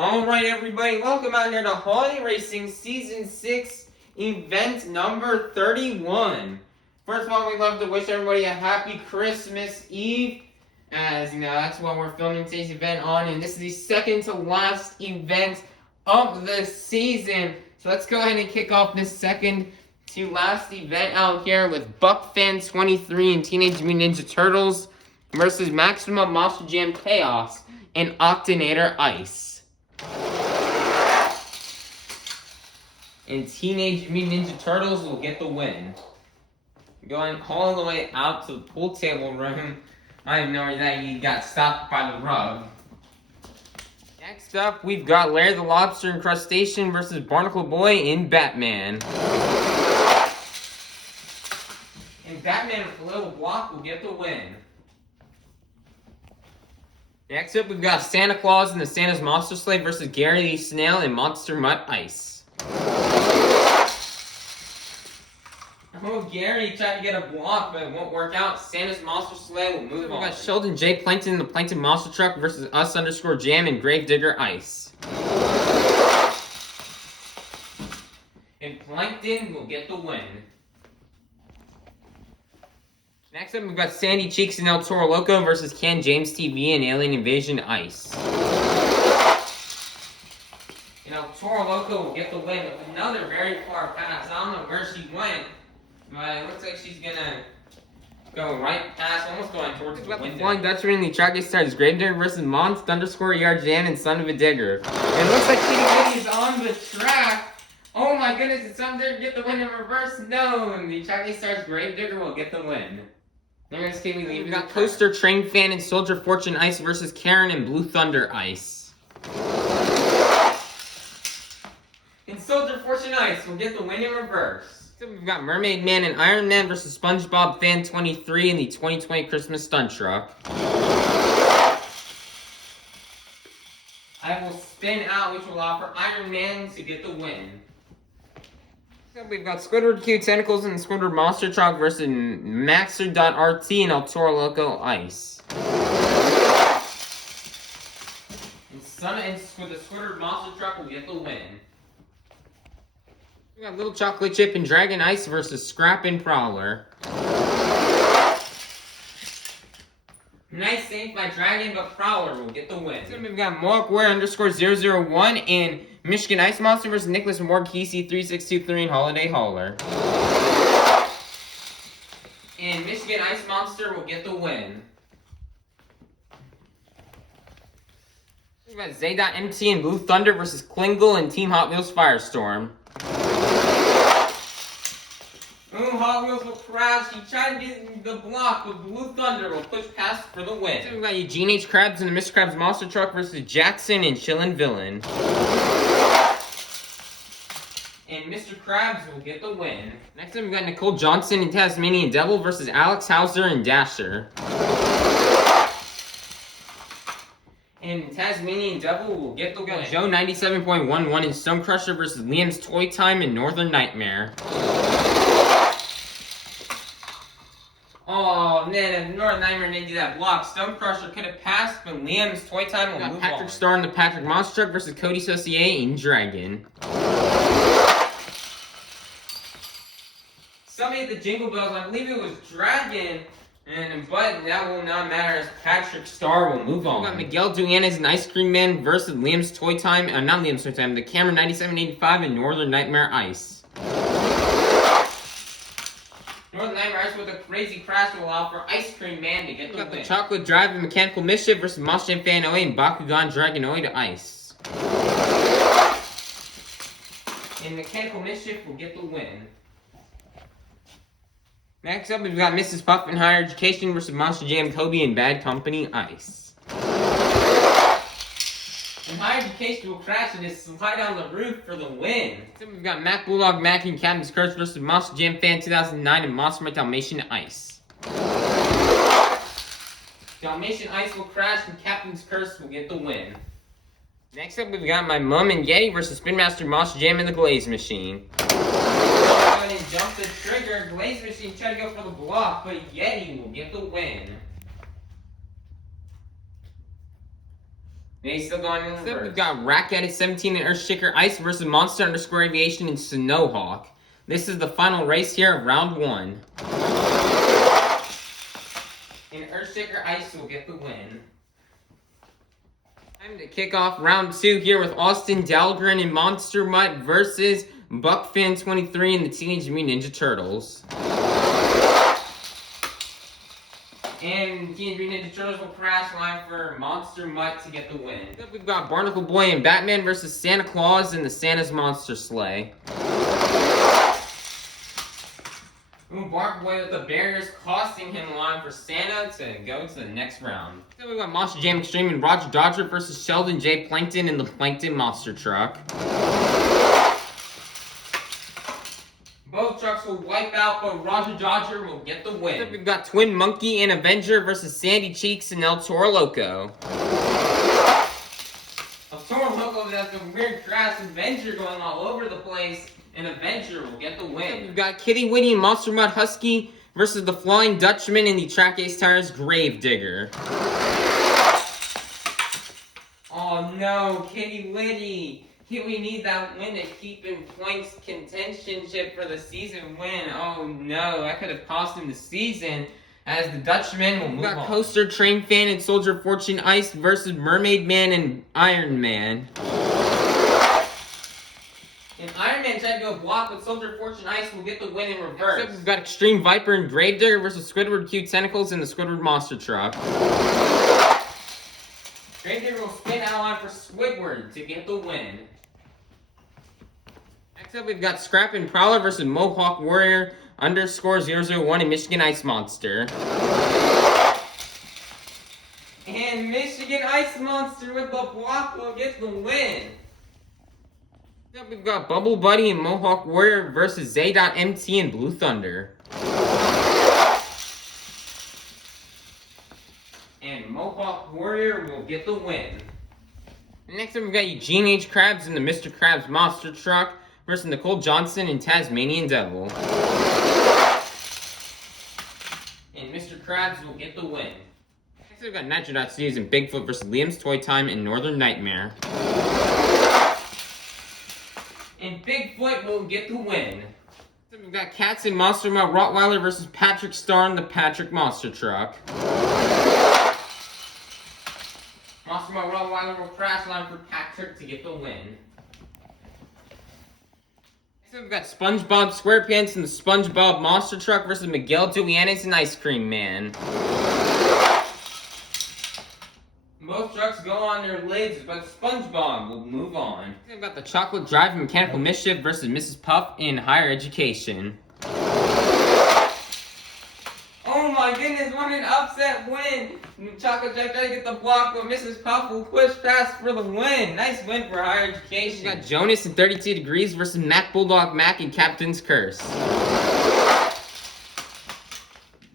Alright everybody, welcome out here to Holiday Racing Season 6, event number 31. First of all, we'd love to wish everybody a happy Christmas Eve, as you know, that's what we're filming today's event on, and this is the second to last event of the season. So let's go ahead and kick off this second to last event out here with BuckFan23 and Teenage Mutant Ninja Turtles versus Maximum Monster Jam Chaos and Octanator Ice. And Teenage Mutant Ninja Turtles will get the win. Going all the way out to the pool table room. I didn't know that he got stopped by the rug. Next up, we've got Larry the Lobster and Crustacean versus Barnacle Boy in Batman. And Batman with a little block will get the win. Next up, we've got Santa Claus and the Santa's Monster Slave versus Gary the Snail and Monster Mutt Ice. Oh, Gary tried to get a block, but it won't work out. Santa's Monster Slave will move on. We got Sheldon J. Plankton and the Plankton Monster Truck versus Us_Jam and Gravedigger Ice. And Plankton will get the win. Next up, we've got Sandy Cheeks and El Toro Loco versus Ken James TV and Alien Invasion Ice. And El Toro Loco will get the win with another very far pass. I don't know where she went, but it looks like she's gonna go right past, almost going towards the window. Flying Dutchman in the track starts Gravedigger versus Monst_ER Jam and Son of a Digger. And it looks like Kitty Kitty is on the track. Oh my goodness, did Son of a Digger get the win in reverse? No, and the track starts Gravedigger will get the win. We've got Coaster, Train Fan, and Soldier Fortune Ice versus Karen and Blue Thunder Ice. And Soldier Fortune Ice will get the win in reverse. So we've got Mermaid Man and Iron Man versus SpongeBob Fan 23 in the 2020 Christmas Stunt Truck. I will spin out, which will allow for Iron Man to get the win. So we've got Squidward Q Tentacles and the Squidward Monster Truck versus Maxer.RT and El Toro Loco Ice. And the Squidward Monster Truck will get the win. We got Little Chocolate Chip and Dragon Ice versus Scrap and Prowler. Nice save by Dragon, but Prowler will get the win. So we've got Moakware_001 and Michigan Ice Monster versus Nicholas Morkisi 3623 and Holiday Hauler. And Michigan Ice Monster will get the win. We've got Zay.MT and Blue Thunder versus Klingle and Team Hot Wheels Firestorm. Oh, Hot Wheels will crash. He tried to get the block, but Blue Thunder will push past for the win. So we've got Eugene H. Krabs and the Mr. Krabs Monster Truck versus Jackson and Chillin' Villain. And Mr. Krabs will get the win. Next up, we've got Nicole Johnson and Tasmanian Devil versus Alex Hauser and Dasher. And Tasmanian Devil will get the win. Joe 97.11 and Stone Crusher versus Liam's Toy Time and Northern Nightmare. Oh man, if Northern Nightmare didn't do that block, Stone Crusher could have passed, but Liam's Toy Time will move Patrick on. Star and the Patrick Monster Truck versus Cody Saucier and Dragon. Somebody at the Jingle Bells, I believe it was Dragon, but that will not matter as Patrick Star will move on. We got Miguel Duanes and Ice Cream Man versus Liam's Toy Time, not Liam's Toy Time, the Camera 9785 and Northern Nightmare Ice. Northern Nightmare Ice with a crazy crash will allow for Ice Cream Man to get the win. The Chocolate Drive and Mechanical Mischief versus Monster Jam Fan 08 and Bakugan Dragonoid Ice. And Mechanical Mischief will get the win. Next up, we've got Mrs. Puff and Higher Education versus Monster Jam Kobe and Bad Company Ice. And Higher Education will crash and just slide on the roof for the win. So we've got Mac Bulldog Mac and Captain's Curse versus Monster Jam Fan 2009 and Monster Mutt Dalmatian Ice. Dalmatian Ice will crash and Captain's Curse will get the win. Next up, we've got My Mum and Yeti versus Spin Master Monster Jam and the Glaze Machine. And jump the trigger. Glaze Machine tried to go for the block, but Yeti will get the win. He's still going in reverse. We've got Racket 17 and Earthshaker Ice versus Monster _ Aviation and Snowhawk. This is the final race here of round 1. And Earthshaker Ice will get the win. Time to kick off round 2 here with Austin Dahlgren and Monster Mutt versus Buckfan23 and the Teenage Mutant Ninja Turtles. And Teenage Mutant Ninja Turtles will crash line for Monster Mutt to get the win. Next we've got Barnacle Boy and Batman versus Santa Claus and the Santa's Monster Sleigh. Barnacle Boy with the barriers costing him line for Santa to go to the next round. Then we've got Monster Jam Extreme and Roger Dodger versus Sheldon J. Plankton in the Plankton Monster Truck. Both trucks will wipe out, but Roger Dodger will get the win. Then we've got Twin Monkey and Avenger versus Sandy Cheeks and El Toro Loco. El Toro Loco has some weird crash. Avenger going all over the place, and Avenger will get the win. Then we've got Kitty Witty and Monster Mutt Husky versus the Flying Dutchman and the Track Ace Tires Gravedigger. Oh no, Kitty Witty! We need that win to keep in points contentionship for the season win. Oh no, that could have cost him the season, as the Dutchman will move on. We got Coaster, Train Fan, and Soldier of Fortune Ice versus Mermaid Man and Iron Man. And Iron Man tried to go block, but Soldier of Fortune Ice will get the win in reverse. Except we've got Extreme Viper and Gravedigger versus Squidward Cute Tentacles in the Squidward Monster Truck. Gravedigger will spin out line for Squidward to get the win. Next up, we've got Scrap and Prowler versus Mohawk Warrior _001 and Michigan Ice Monster. And Michigan Ice Monster with the block will get the win. Next up, we've got Bubble Buddy and Mohawk Warrior versus Z.MT and Blue Thunder. And Mohawk Warrior will get the win. Next up, we've got Eugene H. Krabs and the Mr. Krabs Monster Truck versus Nicole Johnson and Tasmanian Devil. And Mr. Krabs will get the win. Next we've got Nitro.Studios and Bigfoot versus Liam's Toy Time and Northern Nightmare. And Bigfoot will get the win. Next we've got Cats and Monster Mutt Rottweiler versus Patrick Star and the Patrick Monster Truck. Monster Mutt Rottweiler will crash line for Patrick to get the win. Next we've got SpongeBob SquarePants and the SpongeBob Monster Truck versus Miguel Dueñas and Ice Cream Man. Both trucks go on their lids, but SpongeBob will move on. Next we've got the Chocolate Drive and Mechanical Mischief versus Mrs. Puff in Higher Education. Oh my goodness, what an upset win! Chocolate Drive tried to get the block, but Mrs. Puff will push past for the win. Nice win for Higher Education. We got Jonas and 32 Degrees versus Mac Bulldog Mac and Captain's Curse.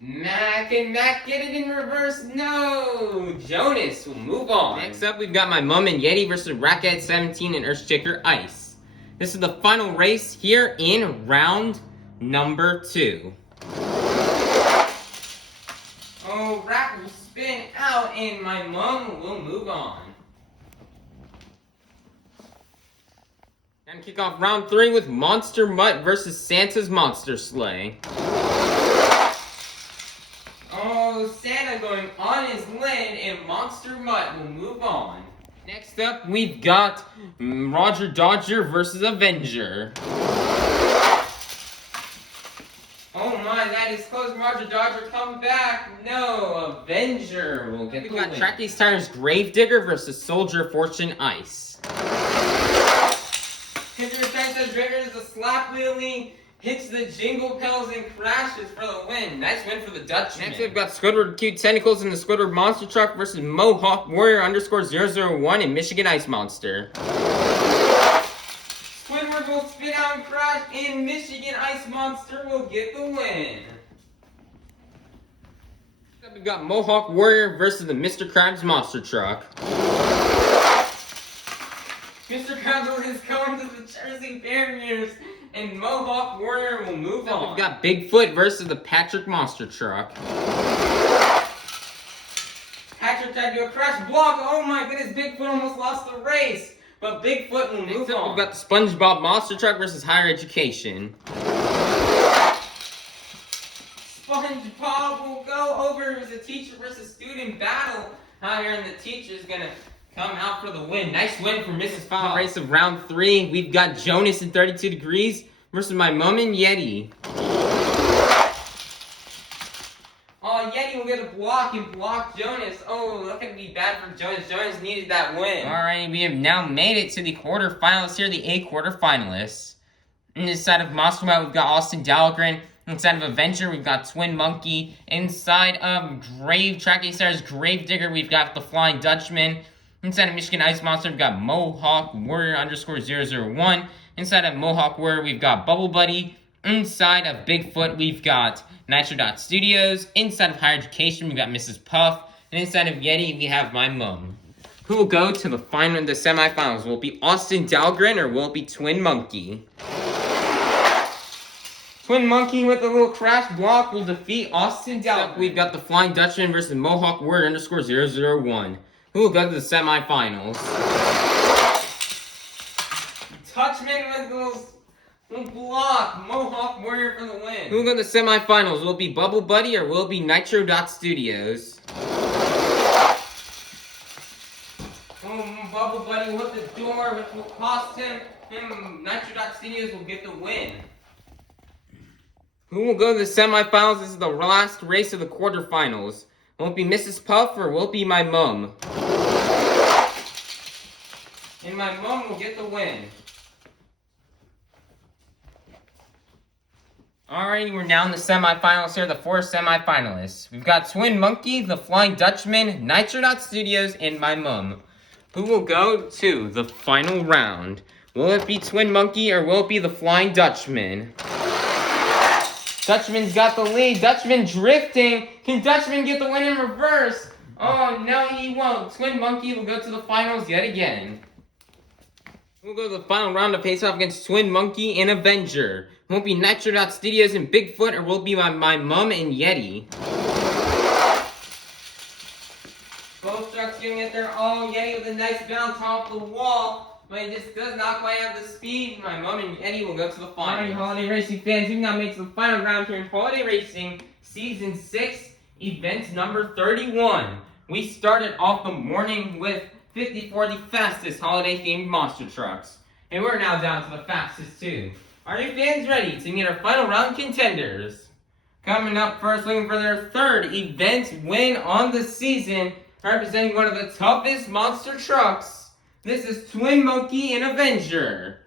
Mac and Mac get it in reverse. No! Jonas will move on. Next up, we've got My Mum and Yeti versus Racket 17 and Earthshaker Ice. This is the final race here in round number 2. Oh, Rack will spin out and My Mum will move on. And kick off round 3 with Monster Mutt versus Santa's Monster Sleigh. Oh, Santa going on his lid and Monster Mutt will move on. Next up, we've got Roger Dodger versus Avenger. Oh my, that is close. Roger Dodger, come back. No, Avenger will get the win. We've got Track Ace Tires Gravedigger versus Soldier of Fortune Ice. Hit your attention, Gravedigger is a slap wheelie, hits the jingle bells and crashes for the win. Nice win for the Dutchman. Next we've got Squidward Cute Tentacles in the Squidward Monster Truck versus Mohawk Warrior _001 and Michigan Ice Monster. Squidward will spin out and crash, and Michigan Ice Monster will get the win. Next up, we've got Mohawk Warrior versus the Mr. Krabs Monster Truck. Mr. Krabs is going to the Jersey Barriers, and Mohawk Warrior will move on. We've got Bigfoot versus the Patrick Monster Truck. Patrick tried to do a crash block. Oh my goodness, Bigfoot almost lost the race. But Bigfoot will move on. We've got the SpongeBob Monster Truck versus Higher Education. SpongeBob will go over. It was a teacher versus student battle. Higher, and the teacher's gonna come out for the win. Nice win for Mrs. Pop. Race of round 3. We've got Jonas in 32 Degrees versus my mom and Yeti. Oh, Yeti will get a block and block Jonas. Oh, that could be bad for Jonas. Jonas needed that win. Alright, we have now made it to the quarterfinals here, the A quarterfinalists. On this side of Monster Mouth, we've got Austin Dahlgren. Inside of Avenger, we've got Twin Monkey. Inside of Tracking Stars Gravedigger, we've got the Flying Dutchman. Inside of Michigan Ice Monster, we've got Mohawk Warrior _001. Inside of Mohawk Warrior, we've got Bubble Buddy. Inside of Bigfoot, we've got Nitro Studios. Inside of Higher Education, we've got Mrs. Puff. And inside of Yeti, we have my mom. Who will go to the semifinals? Will it be Austin Dahlgren or will it be Twin Monkey? Twin Monkey with a little crash block will defeat Austin Dahlgren. We've got the Flying Dutchman versus Mohawk Warrior _001. Who will go to the semifinals? Dutchman with a little block. Mohawk Warrior for the win. Who will go to the semifinals? Will it be Bubble Buddy or will it be Nitro Studios? Bubble Buddy will hit the door, which will cost him. Nitro Studios will get the win. Who will go to the semifinals? This is the last race of the quarterfinals. Will it be Mrs. Puff or will it be my mom? And my mom will get the win. Alrighty, we're now in the semifinals here, the 4 semifinalists. We've got Twin Monkey, the Flying Dutchman, Nitro Studios, and my mom. Who will go to the final round? Will it be Twin Monkey or will it be the Flying Dutchman? Dutchman's got the lead. Dutchman drifting. Can Dutchman get the win in reverse? Oh, no, he won't. Twin Monkey will go to the finals yet again. We'll go to the final round to face off against Twin Monkey and Avenger. Won't be Nitro Studios and Bigfoot, or will it be my mom and Yeti? Both trucks giving it their all. Yeti with a nice bounce off the wall. But he just does not quite have the speed. My mom and Eddie will go to the final. Alright, Holiday Racing fans, we've now made to the final round here in Holiday Racing Season 6, event number 31. We started off the morning with 54, the fastest holiday-themed monster trucks. And we're now down to the fastest, too. Are you fans ready to meet our final round contenders? Coming up first, looking for their 3rd event win on the season, representing one of the toughest monster trucks. This is Twin Monkey and Avenger.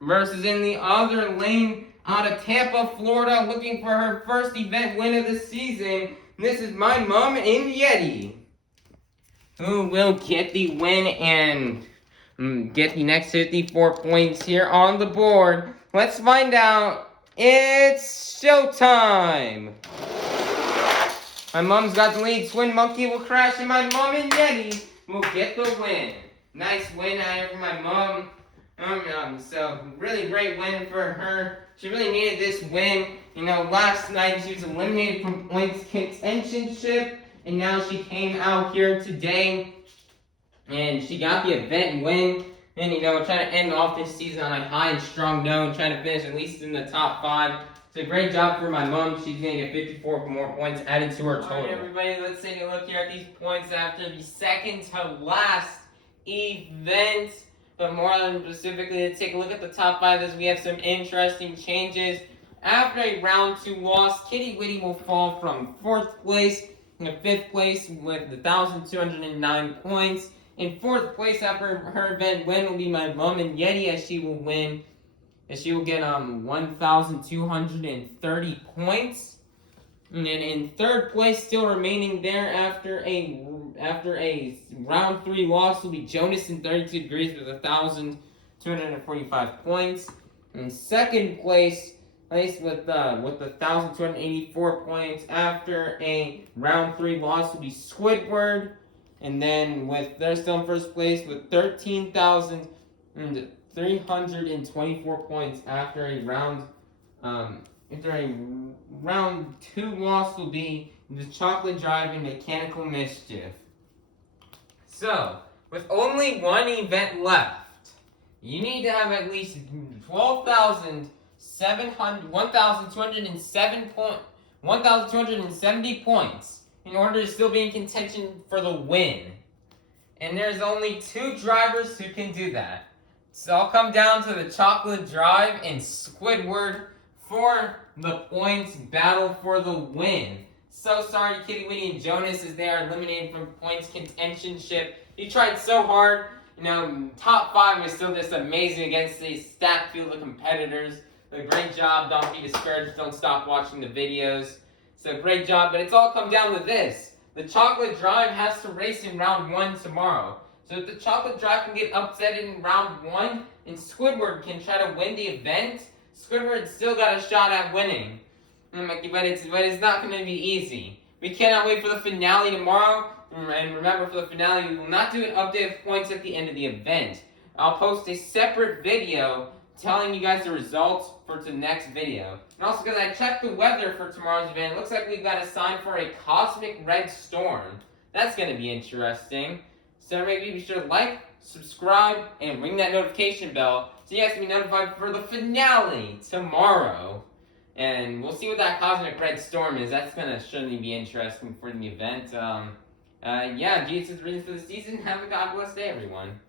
Versus in the other lane out of Tampa, Florida, looking for her first event win of the season. This is my mom and Yeti. Who will get the win and get the next 54 points here on the board? Let's find out. It's showtime. My mom's got the lead. Twin Monkey will crash and my mom and Yeti will get the win. Nice win out here for my mom. So really great win for her. She really needed this win. You know, last night she was eliminated from points contentionship, and now she came out here today and she got the event win. And you know, trying to end off this season on a high and strong note, trying to finish at least in the top 5. It's a great job for my mom. She's going to get 54 more points added to her total. Alright, everybody, let's take a look here at these points after the second to last event. But more specifically, let's take a look at the top 5 as we have some interesting changes. After a round 2 loss, Kitty Witty will fall from 4th place to 5th place with 1,209 points. In 4th place after her event win will be my mom and Yeti, as she will win. And she will get 1,230 points. And then in 3rd place, still remaining there after a round 3 loss, will be Jonas in 32 Degrees with 1,245 points. In 2nd place with 1,284 points after a round 3 loss, will be Squidward. And then they're still in 1st place with 13,324 points after a round 2 loss will be the Chocolate Drive and Mechanical Mischief. So, with only one event left, you need to have at least 1,270 points in order to still be in contention for the win. And there's only 2 drivers who can do that. So I'll come down to the Chocolate Drive and Squidward for the points battle for the win. So sorry, Kitty Winnie and Jonas, as they are eliminated from points contentionship. You tried so hard. You know, top 5 was still just amazing against a stacked field of competitors. So great job. Don't be discouraged. Don't stop watching the videos. So great job. But it's all come down to this. The Chocolate Drive has to race in round 1 tomorrow. So if the Chocolate Drive can get upset in round 1 and Squidward can try to win the event, Squidward's still got a shot at winning. But it's not going to be easy. We cannot wait for the finale tomorrow. And remember, for the finale, we will not do an update of points at the end of the event. I'll post a separate video telling you guys the results for the next video. And also, because I checked the weather for tomorrow's event, it looks like we've got a sign for a cosmic red storm. That's going to be interesting. So maybe be sure to like, subscribe, and ring that notification bell so you guys can be notified for the finale tomorrow. And we'll see what that cosmic red storm is. That's going to certainly be interesting for the event. Yeah, Jesus' reasons for the season. Have a God bless day, everyone.